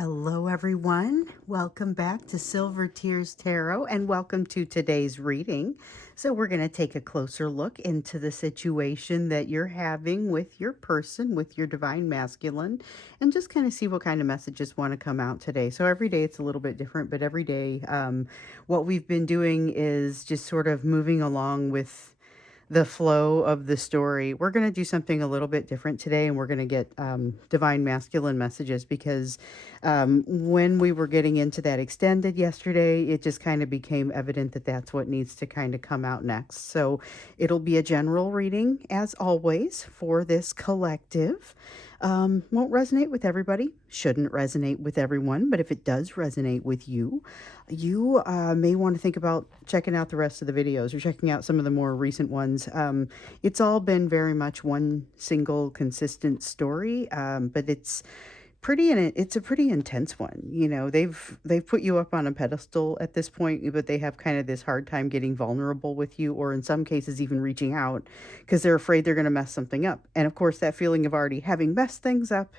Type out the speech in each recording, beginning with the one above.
Hello, everyone. Welcome back to Silver Tears Tarot and welcome to today's reading. So, we're going to take a closer look into the situation that you're having with your person, with your divine masculine, and just kind of see what kind of messages want to come out today. So, every day it's a little bit different, but every day, what we've been doing is just sort of moving along with the flow of the story. We're going to do something a little bit different today, and we're going to get divine masculine messages because when we were getting into that extended yesterday, it just kind of became evident that that's what needs to kind of come out next. So it'll be a general reading, as always, for this collective. Won't resonate with everybody, shouldn't resonate with everyone, but if it does resonate with you, you may want to think about checking out the rest of the videos or checking out some of the more recent ones. It's all been very much one single consistent story, but it's a pretty intense one. You know, they've put you up on a pedestal at this point, but they have kind of this hard time getting vulnerable with you, or in some cases even reaching out because they're afraid they're going to mess something up. And of course, that feeling of already having messed things up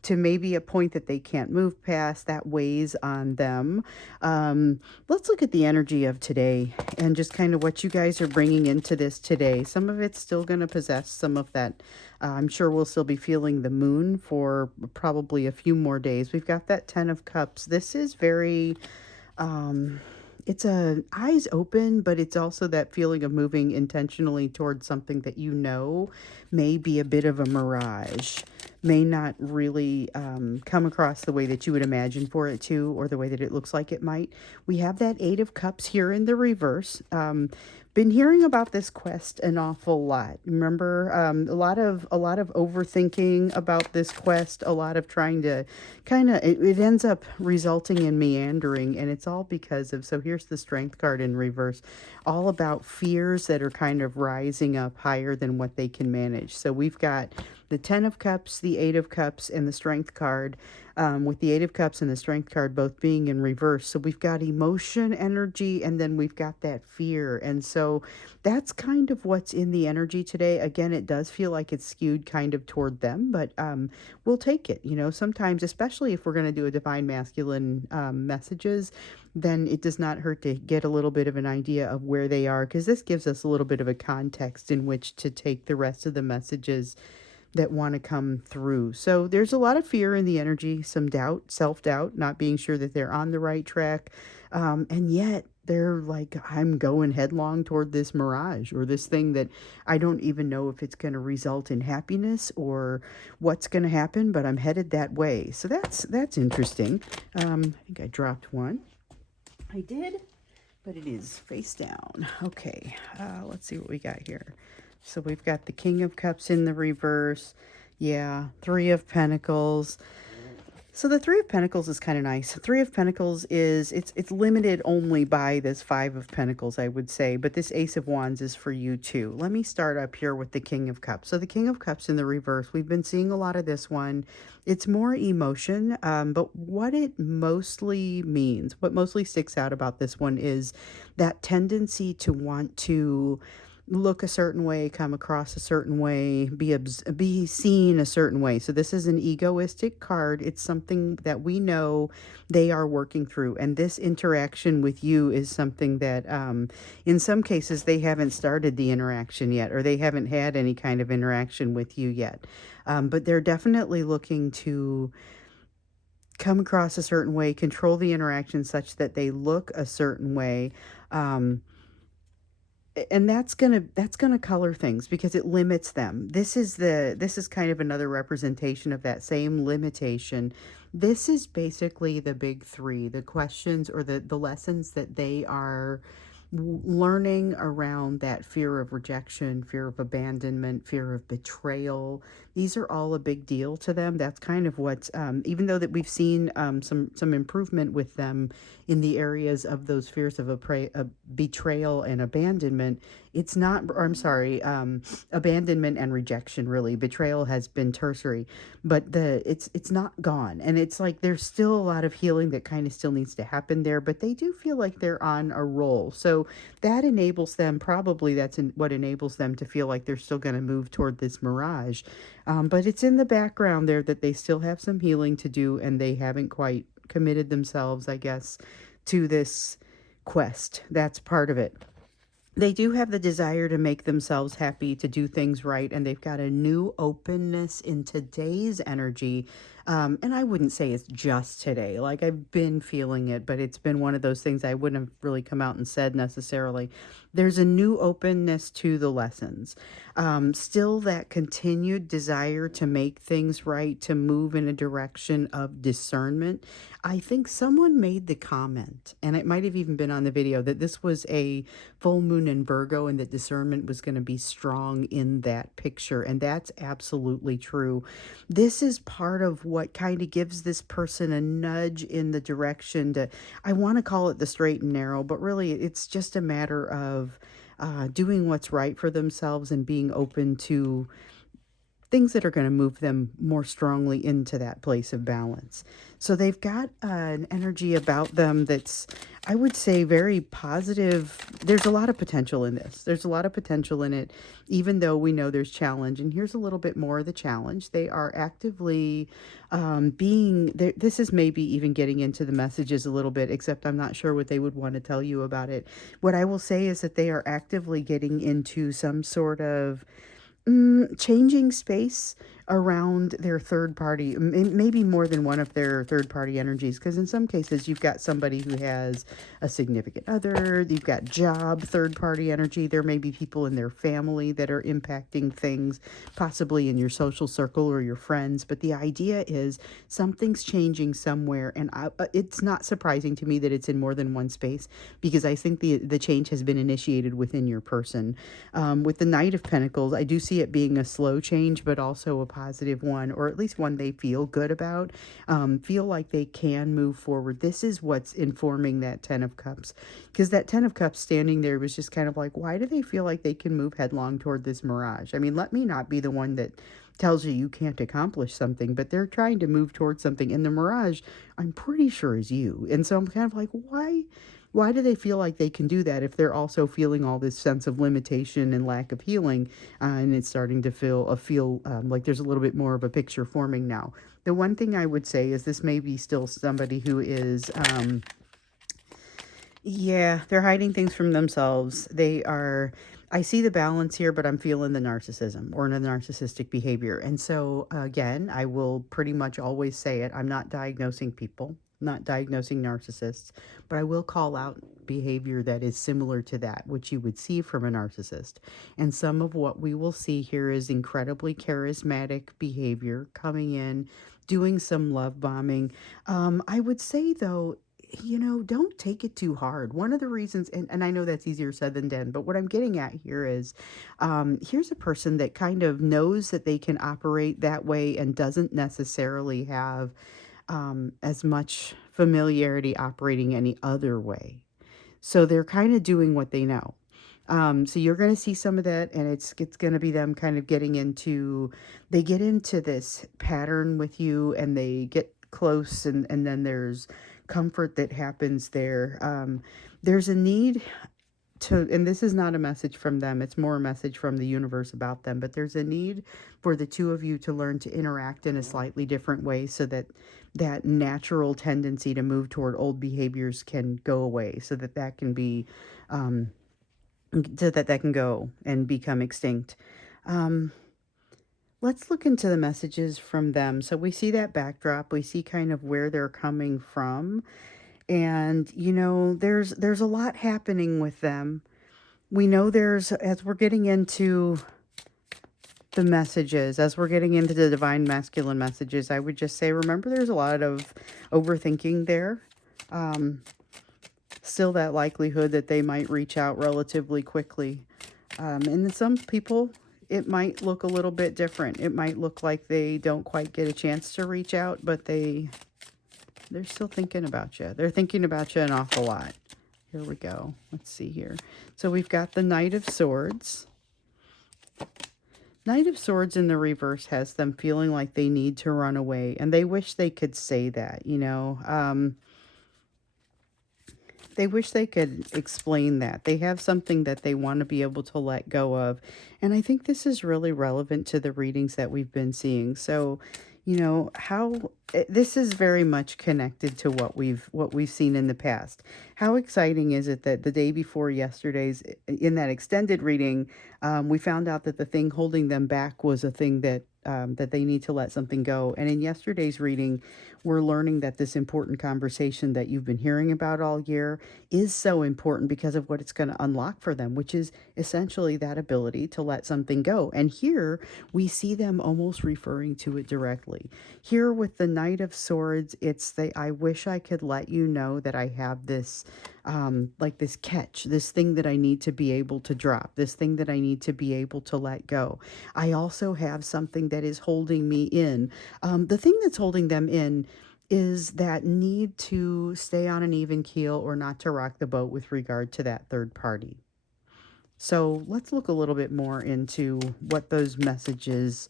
to maybe a point that they can't move past, that weighs on them. Let's look at the energy of today and just kind of what you guys are bringing into this today. Some of it's still going to possess some of that. I'm sure we'll still be feeling the moon for probably a few more days. We've got that 10 of Cups. This is very it's a eyes open, but it's also that feeling of moving intentionally towards something that you know may be a bit of a mirage, may not really come across the way that you would imagine for it to, or the way that it looks like it might. We have that 8 of Cups here in the reverse. Been hearing about this quest an awful lot. Remember, a lot of overthinking about this quest, a lot of trying to kind of it ends up resulting in meandering, and it's all because of, so here's the Strength card in reverse, all about fears that are kind of rising up higher than what they can manage. So we've got the 10 of Cups, the 8 of Cups, and the Strength card, with the 8 of Cups and the Strength card both being in reverse. So we've got emotion energy, and then we've got that fear. And so that's kind of what's in the energy today. Again, it does feel like it's skewed kind of toward them, but we'll take it. You know, sometimes, especially if we're going to do a divine masculine messages, then it does not hurt to get a little bit of an idea of where they are, because this gives us a little bit of a context in which to take the rest of the messages that want to come through. So there's a lot of fear in the energy, some doubt, self-doubt, not being sure that they're on the right track. And yet they're like, I'm going headlong toward this mirage or this thing that I don't even know if it's going to result in happiness or what's going to happen, but I'm headed that way. So that's interesting. I think I dropped one. I did, but it is face down. Okay, let's see what we got here. So we've got the King of Cups in the reverse. Yeah, 3 of Pentacles. So the 3 of Pentacles is kind of nice. 3 of Pentacles is, it's limited only by this 5 of Pentacles, I would say. But this Ace of Wands is for you too. Let me start up here with the King of Cups. So the King of Cups in the reverse, we've been seeing a lot of this one. It's more emotion, but what it mostly means, what mostly sticks out about this one is that tendency to want to look a certain way, come across a certain way, be seen a certain way. So this is an egoistic card. It's something that we know they are working through, and this interaction with you is something that in some cases they haven't started the interaction yet, or they haven't had any kind of interaction with you yet, but they're definitely looking to come across a certain way, control the interaction such that they look a certain way. And that's gonna color things because it limits them. This is kind of another representation of that same limitation. This is basically the big three, the questions or the lessons that they are learning around that fear of rejection, fear of abandonment, fear of betrayal. These are all a big deal to them. That's kind of what, even though that we've seen some improvement with them in the areas of those fears of betrayal and abandonment, it's not, or I'm sorry, abandonment and rejection, really. Betrayal has been tertiary, but it's not gone. And it's like there's still a lot of healing that kind of still needs to happen there, but they do feel like they're on a roll. So that enables them, probably what enables them to feel like they're still going to move toward this mirage. But it's in the background there that they still have some healing to do, and they haven't quite committed themselves, I guess, to this quest. That's part of it. They do have the desire to make themselves happy, to do things right, and they've got a new openness in today's energy. And I wouldn't say it's just today. Like, I've been feeling it, but it's been one of those things I wouldn't have really come out and said necessarily. There's a new openness to the lessons. Still that continued desire to make things right, to move in a direction of discernment. I think someone made the comment, and it might have even been on the video, that this was a full moon in Virgo and that discernment was going to be strong in that picture. And that's absolutely true. This is part of what kind of gives this person a nudge in the direction to, I want to call it the straight and narrow, but really it's just a matter of doing what's right for themselves and being open to things that are going to move them more strongly into that place of balance. So they've got an energy about them that's, I would say, very positive. There's a lot of potential in this. There's a lot of potential in it, even though we know there's challenge. And here's a little bit more of the challenge. They are actively this is maybe even getting into the messages a little bit, except I'm not sure what they would want to tell you about it. What I will say is that they are actively getting into some sort of changing space around their third party, maybe more than one of their third party energies, because in some cases you've got somebody who has a significant other, you've got job third party energy, there may be people in their family that are impacting things, possibly in your social circle or your friends, but the idea is something's changing somewhere, and it's not surprising to me that it's in more than one space, because I think the change has been initiated within your person. With the Knight of Pentacles, I do see it being a slow change, but also a positive one, or at least one they feel good about, feel like they can move forward. This is what's informing that Ten of Cups, because that Ten of Cups standing there was just kind of like, why do they feel like they can move headlong toward this mirage? I mean, let me not be the one that tells you you can't accomplish something, but they're trying to move towards something, and the mirage, I'm pretty sure, is you. And so I'm kind of like, why do they feel like they can do that if they're also feeling all this sense of limitation and lack of healing? And it's starting to feel like there's a little bit more of a picture forming now. The one thing I would say is this may be still somebody who is, yeah, they're hiding things from themselves. I see the balance here, but I'm feeling the narcissism or the narcissistic behavior. And so, again, I will pretty much always say it. I'm not diagnosing people, not diagnosing narcissists, but I will call out behavior that is similar to that, which you would see from a narcissist. And some of what we will see here is incredibly charismatic behavior coming in, doing some love bombing. I would say, though, don't take it too hard. One of the reasons, and I know that's easier said than done, but what I'm getting at here is, here's a person that kind of knows that they can operate that way and doesn't necessarily have as much familiarity operating any other way. So they're kind of doing what they know. So you're going to see some of that, and it's going to be them kind of they get into this pattern with you, and they get close, and then there's comfort that happens there. There's a need and this is not a message from them, it's more a message from the universe about them, but there's a need for the two of you to learn to interact in a slightly different way, so that that natural tendency to move toward old behaviors can go away, so that that can be that can go and become extinct. Let's look into the messages from them. So we see that backdrop, we see kind of where they're coming from. And there's a lot happening with them. We know as we're getting into the messages, as we're getting into the divine masculine messages, I would just say, remember, there's a lot of overthinking there. Still that likelihood that they might reach out relatively quickly. And some people, it might look a little bit different. It might look like they don't quite get a chance to reach out, but they're still thinking about you. They're thinking about you an awful lot. Here we go. Let's see here. So we've got the Knight of Swords. Knight of Swords in the reverse has them feeling like they need to run away, and they wish they could say that, They wish they could explain that. They have something that they want to be able to let go of. And I think this is really relevant to the readings that we've been seeing. So, this is very much connected to what we've seen in the past. How exciting is it that the day before yesterday's in that extended reading, we found out that the thing holding them back was a thing that they need to let something go. And in yesterday's reading, we're learning that this important conversation that you've been hearing about all year is so important because of what it's going to unlock for them, which is essentially that ability to let something go. And here we see them almost referring to it directly. Here with the Knight of Swords, it's the I wish I could let you know that I have this like this catch, this thing that I need to be able to drop, this thing that I need to be able to let go. I also have something that is holding me in. The thing that's holding them in is that need to stay on an even keel or not to rock the boat with regard to that third party. So let's look a little bit more into what those messages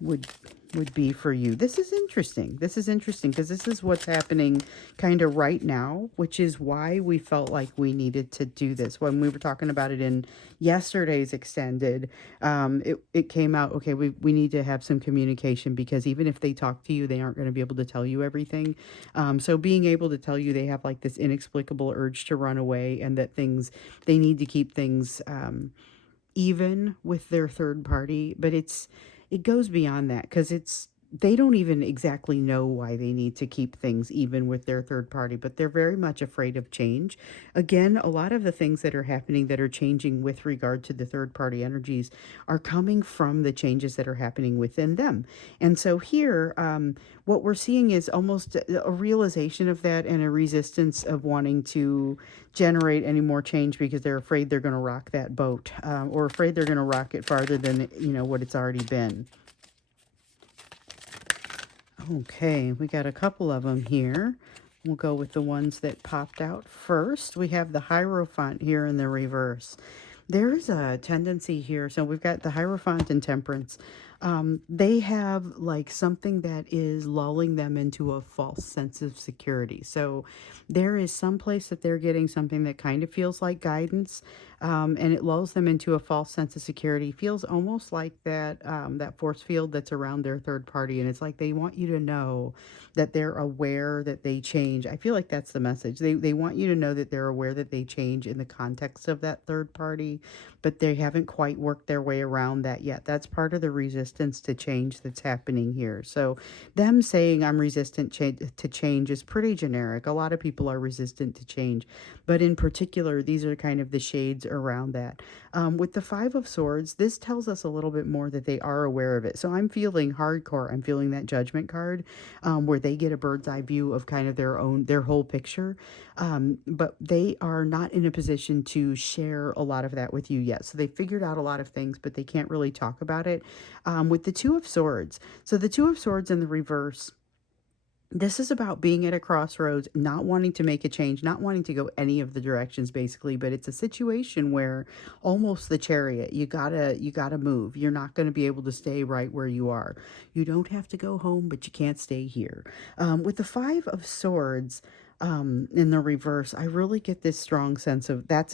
would would be for you. This is interesting. This is interesting because this is what's happening kind of right now, which is why we felt like we needed to do this. When we were talking about it in yesterday's extended, it came out, okay, we need to have some communication because even if they talk to you, they aren't going to be able to tell you everything. So being able to tell you they have like this inexplicable urge to run away and that they need to keep things even with their third party, but it goes beyond that because they don't even exactly know why they need to keep things even with their third party, but they're very much afraid of change. Again, a lot of the things that are happening that are changing with regard to the third party energies are coming from the changes that are happening within them. And so here, what we're seeing is almost a realization of that and a resistance of wanting to generate any more change because they're afraid they're going to rock that boat, or afraid they're going to rock it farther than what it's already been. Okay, we got a couple of them here. We'll go with the ones that popped out first. We have the Hierophant here in the reverse. There is a tendency here. So we've got the Hierophant and Temperance. They have like something that is lulling them into a false sense of security. So there is some place that they're getting something that kind of feels like guidance, and it lulls them into a false sense of security. Feels almost like that force field that's around their third party, and it's like they want you to know that they're aware that they change. I feel like that's the message. They want you to know that they're aware that they change in the context of that third party, but they haven't quite worked their way around that yet. That's part of the resistance to change that's happening here. So them saying I'm resistant to change is pretty generic. A lot of people are resistant to change, but in particular, these are kind of the shades around that. With the Five of Swords, this tells us a little bit more that they are aware of it. So I'm feeling hardcore. I'm feeling that Judgment card, where they get a bird's eye view of kind of their whole picture. But they are not in a position to share a lot of that with you yet. So they figured out a lot of things, but they can't really talk about it. With the Two of Swords, so the Two of Swords in the reverse, this is about being at a crossroads, not wanting to make a change, not wanting to go any of the directions basically, but it's a situation where almost the Chariot, you gotta move. You're not going to be able to stay right where you are. You don't have to go home, but you can't stay here. With the Five of Swords, in the reverse, I really get this strong sense of that's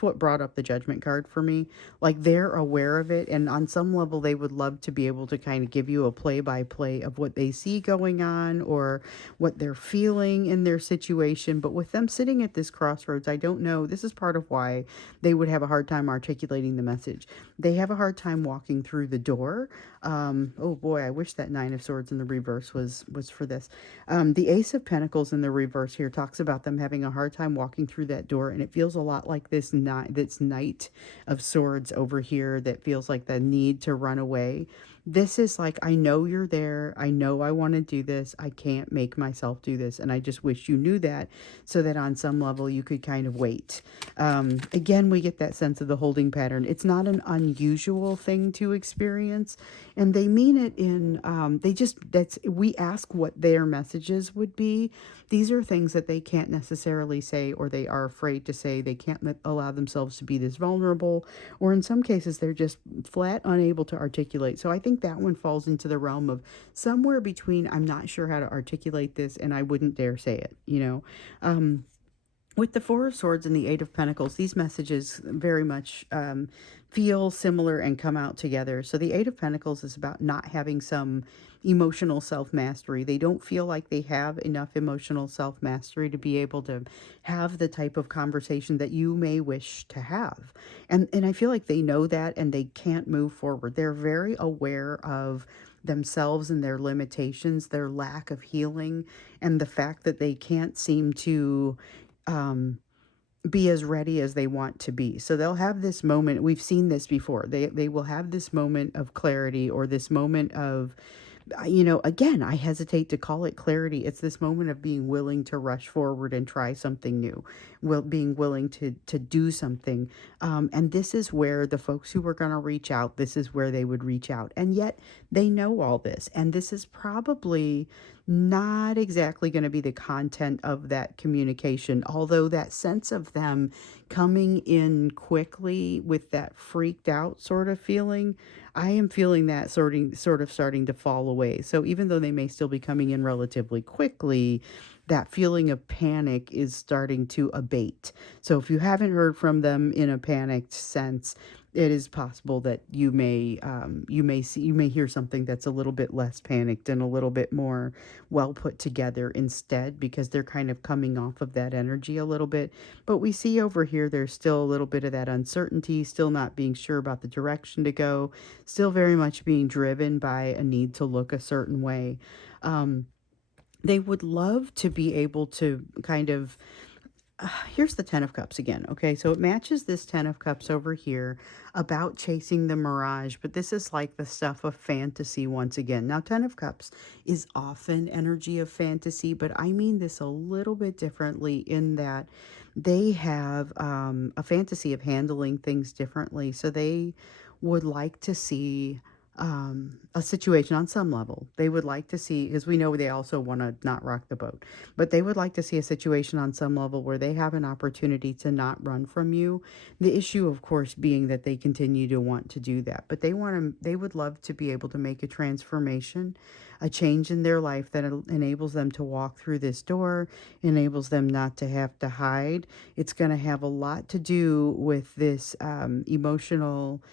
what brought up the Judgment card for me. Like they're aware of it, and on some level they would love to be able to kind of give you a play by play of what they see going on or what they're feeling in their situation. But with them sitting at this crossroads, I don't know, this is part of why they would have a hard time articulating the message. They have a hard time walking through the door. Oh boy, I wish that Nine of Swords in the reverse was for this. The Ace of Pentacles in the reverse here talks about them having a hard time walking through that door, and it feels a lot like this Knight of Swords over here that feels like the need to run away. This is like, I know you're there. I know I want to do this. I can't make myself do this. And I just wish you knew that so that on some level you could kind of wait. Again, we get that sense of the holding pattern. It's not an unusual thing to experience. And they mean it in, we ask what their messages would be. These are things that they can't necessarily say, or they are afraid to say. They can't allow themselves to be this vulnerable, or in some cases, they're just flat unable to articulate. So I think that one falls into the realm of somewhere between I'm not sure how to articulate this and I wouldn't dare say it. with the Four of Swords and the Eight of Pentacles, these messages very much feel similar and come out together. So the Eight of Pentacles is about not having some emotional self-mastery. They don't feel like they have enough emotional self-mastery to be able to have the type of conversation that you may wish to have. And I feel like they know that and they can't move forward. They're very aware of themselves and their limitations, their lack of healing, and the fact that they can't seem to um, be as ready as they want to be. So they'll have this moment. We've seen this before. They will have this moment of clarity, or this moment of, again, I hesitate to call it clarity. It's this moment of being willing to rush forward and try something new, being willing to do something. And this is where the folks who were going to reach out, this is where they would reach out. And yet they know all this. And this is probably not exactly going to be the content of that communication, although that sense of them coming in quickly with that freaked out sort of feeling, I am feeling that sort of starting to fall away. So even though they may still be coming in relatively quickly, that feeling of panic is starting to abate. So if you haven't heard from them in a panicked sense, it is possible that you may hear something that's a little bit less panicked and a little bit more well put together instead, because they're kind of coming off of that energy a little bit. But we see over here there's still a little bit of that uncertainty, still not being sure about the direction to go, still very much being driven by a need to look a certain way. They would love to be able to kind of here's the Ten of Cups again. Okay, so it matches this Ten of Cups over here about chasing the mirage, but this is like the stuff of fantasy once again. Now, Ten of Cups is often energy of fantasy, but I mean this a little bit differently in that they have a fantasy of handling things differently. So they would like to see a situation on some level. They would like to see, because we know they also want to not rock the boat, but they would like to see a situation on some level where they have an opportunity to not run from you. The issue, of course, being that they continue to want to do that, but they would love to be able to make a transformation, a change in their life that enables them to walk through this door, enables them not to have to hide. It's going to have a lot to do with this emotional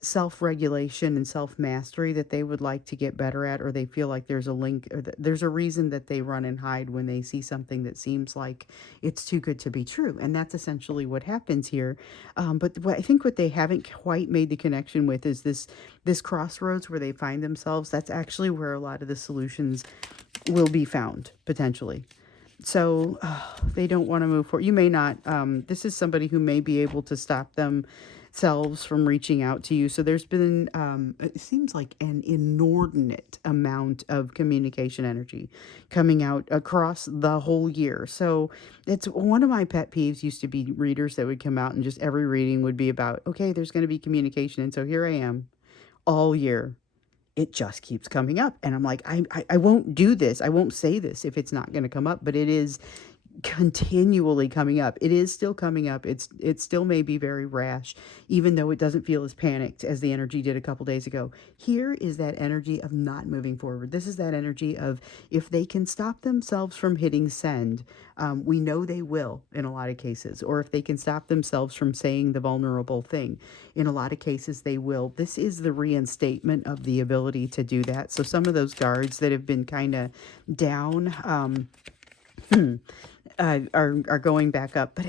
self-regulation and self-mastery that they would like to get better at, or they feel like there's a link, or there's a reason that they run and hide when they see something that seems like it's too good to be true. And that's essentially what happens here. But I think what they haven't quite made the connection with is this crossroads where they find themselves. That's actually where a lot of the solutions will be found, potentially. So they don't want to move forward. You may not, this is somebody who may be able to stop themselves from reaching out to you. So there's been, it seems like an inordinate amount of communication energy coming out across the whole year. So it's one of my pet peeves used to be readers that would come out and just every reading would be about, okay, there's going to be communication. And so here I am all year, it just keeps coming up. And I'm like, I won't do this. I won't say this if it's not going to come up, but it is continually coming up. It is still coming up. It still may be very rash, even though it doesn't feel as panicked as the energy did a couple days ago. Here is that energy of not moving forward. This is that energy of if they can stop themselves from hitting send, we know they will in a lot of cases, or if they can stop themselves from saying the vulnerable thing, in a lot of cases they will. This is the reinstatement of the ability to do that. So some of those guards that have been kind of down, are going back up. But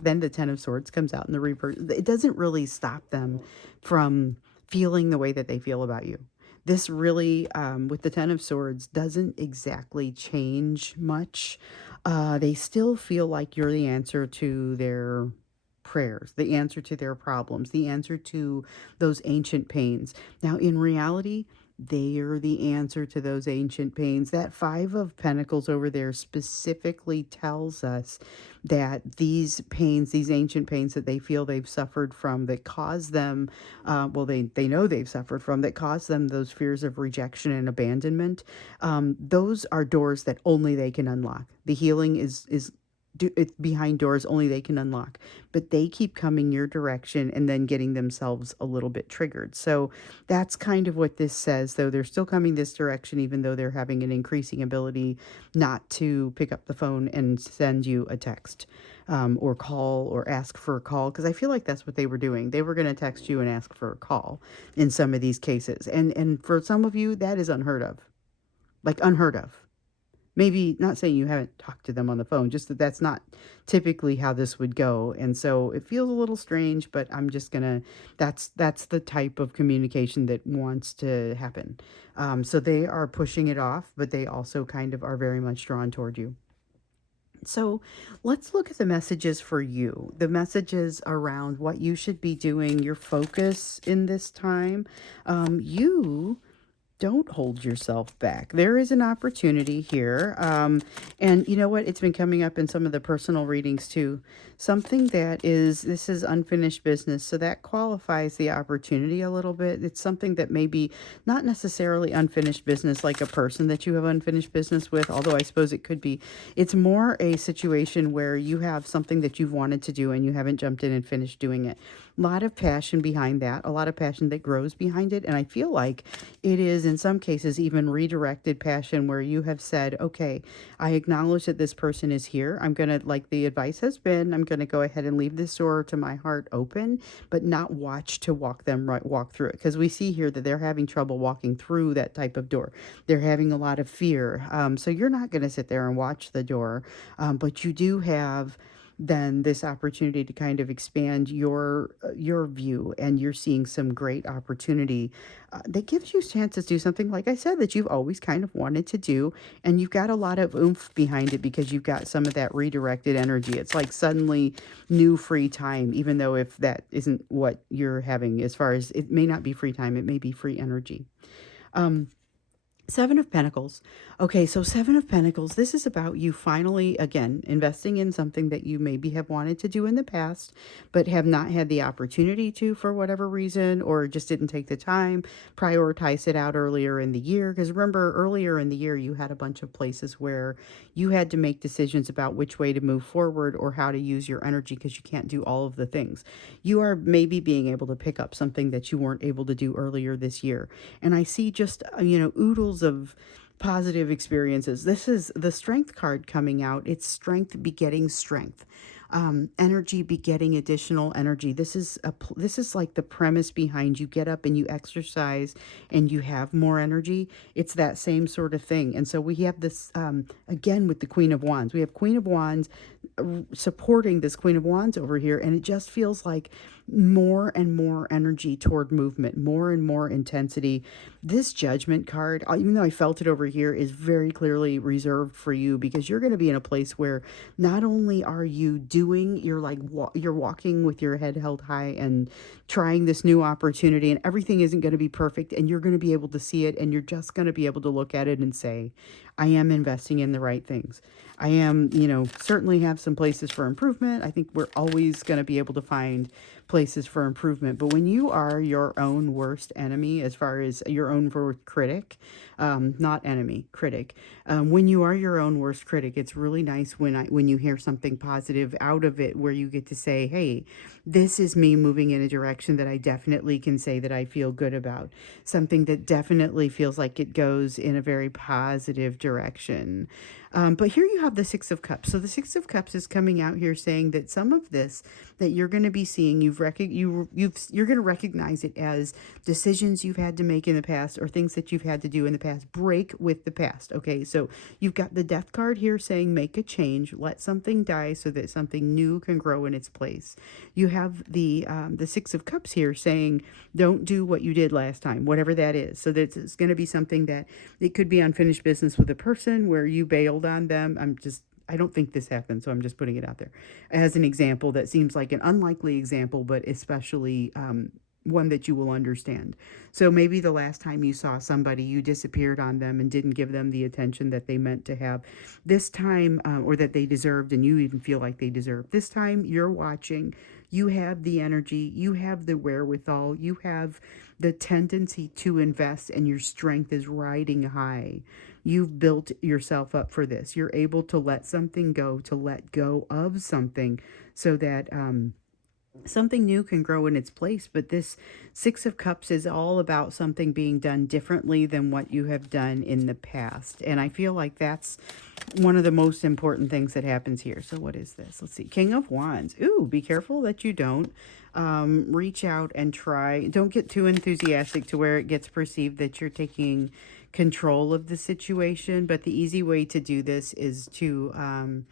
then the Ten of Swords comes out in the reverse. It doesn't really stop them from feeling the way that they feel about you. This really, with the Ten of Swords, doesn't exactly change much. They still feel like you're the answer to their prayers, the answer to their problems, the answer to those ancient pains. Now, in reality, they are the answer to those ancient pains. That Five of Pentacles over there specifically tells us that these pains, these ancient pains that they feel they've suffered from, that cause them, they know they've suffered from, that cause them those fears of rejection and abandonment. Those are doors that only they can unlock. The healing is it behind doors only they can unlock, but they keep coming your direction and then getting themselves a little bit triggered. So that's kind of what this says, though they're still coming this direction, even though they're having an increasing ability not to pick up the phone and send you a text, or call or ask for a call. Because I feel like that's what they were doing. They were going to text you and ask for a call in some of these cases. And for some of you, that is unheard of, like unheard of. Maybe not saying you haven't talked to them on the phone, just that that's not typically how this would go. And so it feels a little strange, but I'm just gonna, that's the type of communication that wants to happen. So they are pushing it off, but they also kind of are very much drawn toward you. So let's look at the messages for you, the messages around what you should be doing, your focus in this time. You don't hold yourself back. There is an opportunity here. And you know what? It's been coming up in some of the personal readings too. Something that is, this is unfinished business. So that qualifies the opportunity a little bit. It's something that may be not necessarily unfinished business, like a person that you have unfinished business with, although I suppose it could be. It's more a situation where you have something that you've wanted to do and you haven't jumped in and finished doing it. A lot of passion behind that, a lot of passion that grows behind it. And I feel like it is, in some cases, even redirected passion where you have said, okay, I acknowledge that this person is here. I'm going to, like the advice has been, I'm going to go ahead and leave this door to my heart open, but not watch to walk through it. Because we see here that they're having trouble walking through that type of door. They're having a lot of fear. So you're not going to sit there and watch the door, but you do have then this opportunity to kind of expand your view, and you're seeing some great opportunity that gives you a chance to do something, like I said, that you've always kind of wanted to do, and you've got a lot of oomph behind it because you've got some of that redirected energy. It's like suddenly new free time, even though if that isn't what you're having, as far as it may not be free time, it may be free energy. um Seven of Pentacles. Okay, so Seven of Pentacles, this is about you finally, again, investing in something that you maybe have wanted to do in the past, but have not had the opportunity to for whatever reason, or just didn't take the time, prioritize it out earlier in the year. Because remember, earlier in the year, you had a bunch of places where you had to make decisions about which way to move forward or how to use your energy because you can't do all of the things. You are maybe being able to pick up something that you weren't able to do earlier this year. And I see just, oodles of positive experiences. This is the strength card coming out. It's strength begetting strength. Energy begetting additional energy. This is like the premise behind you get up and you exercise and you have more energy. It's that same sort of thing. And so we have this, again, with the Queen of Wands. We have Queen of Wands supporting this Queen of Wands over here, and it just feels like more and more energy toward movement, more and more intensity. This Judgment card, even though I felt it over here, is very clearly reserved for you because you're going to be in a place where not only are you doing, you're like you're walking with your head held high and trying this new opportunity, and everything isn't going to be perfect, and you're going to be able to see it, and you're just going to be able to look at it and say, I am investing in the right things. I am, certainly have some places for improvement. I think we're always going to be able to find places for improvement. But when you are your own worst enemy, as far as your own worst critic, not enemy, critic, when you are your own worst critic, it's really nice when you hear something positive out of it, where you get to say, hey, this is me moving in a direction that I definitely can say that I feel good about. Something that definitely feels like it goes in a very positive direction. But here you have the Six of Cups. So the Six of Cups is coming out here saying that some of this that you're going to be seeing, you're going to recognize it as decisions you've had to make in the past, or things that you've had to do in the past. Break with the past. Okay, so you've got the Death card here saying make a change, let something die so that something new can grow in its place. You have the Six of Cups here saying don't do what you did last time, whatever that is. So that it's going to be something that it could be unfinished business with a person where you bailed on them. I don't think this happened, so I'm just putting it out there as an example that seems like an unlikely example, but especially one that you will understand. So maybe the last time you saw somebody, you disappeared on them and didn't give them the attention that they meant to have. This time, or that they deserved, and you even feel like they deserve. This time you're watching. You have the energy, you have the wherewithal, you have the tendency to invest, and your strength is riding high. You've built yourself up for this. You're able to let something go, to let go of something so that something new can grow in its place. But this Six of Cups is all about something being done differently than what you have done in the past. And I feel like that's one of the most important things that happens here. So what is this? Let's see. King of Wands. Ooh, be careful that you don't reach out and try. Don't get too enthusiastic to where it gets perceived that you're taking control of the situation. But the easy way to do this is to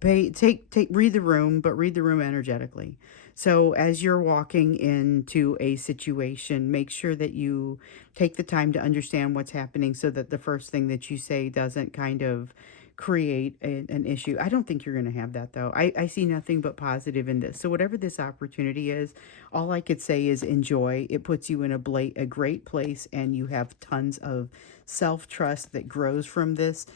read the room, but read the room energetically. So as you're walking into a situation, make sure that you take the time to understand what's happening so that the first thing that you say doesn't kind of create an issue. I don't think you're going to have that though. I see nothing but positive in this. So whatever this opportunity is, all I could say is enjoy. It puts you in a great place, and you have tons of self-trust that grows from this.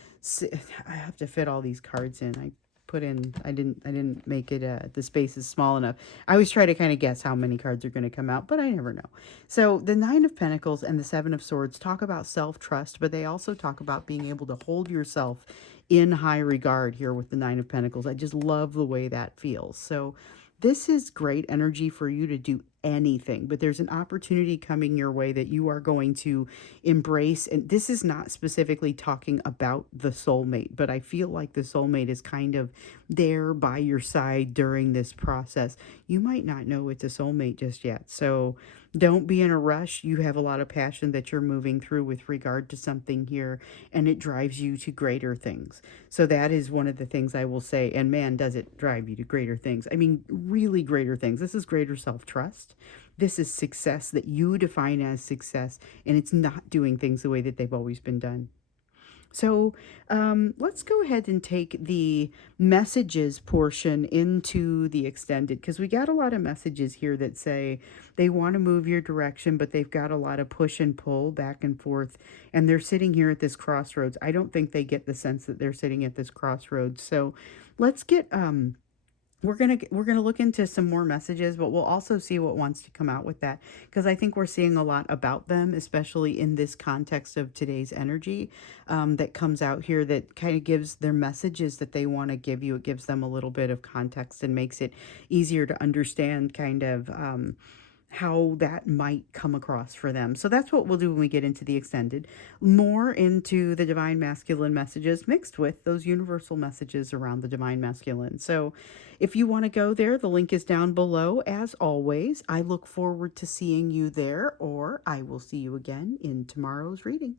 I have to fit all these cards in. I didn't make it, the space is small enough. I always try to kind of guess how many cards are going to come out, but I never know. So the Nine of Pentacles and the Seven of Swords talk about self-trust, but they also talk about being able to hold yourself in high regard here with the Nine of Pentacles. I just love the way that feels. So this is great energy for you to do anything, but there's an opportunity coming your way that you are going to embrace. And this is not specifically talking about the soulmate, but I feel like the soulmate is kind of there by your side during this process. You might not know it's a soulmate just yet. So don't be in a rush. You have a lot of passion that you're moving through with regard to something here, and it drives you to greater things. So that is one of the things I will say. And man, does it drive you to greater things. I mean, really greater things. This is greater self-trust. This is success that you define as success, and it's not doing things the way that they've always been done. So let's go ahead and take the messages portion into the extended, because we got a lot of messages here that say they want to move your direction, but they've got a lot of push and pull back and forth, and they're sitting here at this crossroads. I don't think they get the sense that they're sitting at this crossroads. So let's get we're gonna look into some more messages, but we'll also see what wants to come out with that, because I think we're seeing a lot about them, especially in this context of today's energy that comes out here, that kind of gives their messages that they want to give you. It gives them a little bit of context and makes it easier to understand kind of how that might come across for them. So that's what we'll do when we get into the extended, more into the divine masculine messages mixed with those universal messages around the divine masculine. So if you want to go there, the link is down below. As always, I look forward to seeing you there, or I will see you again in tomorrow's reading.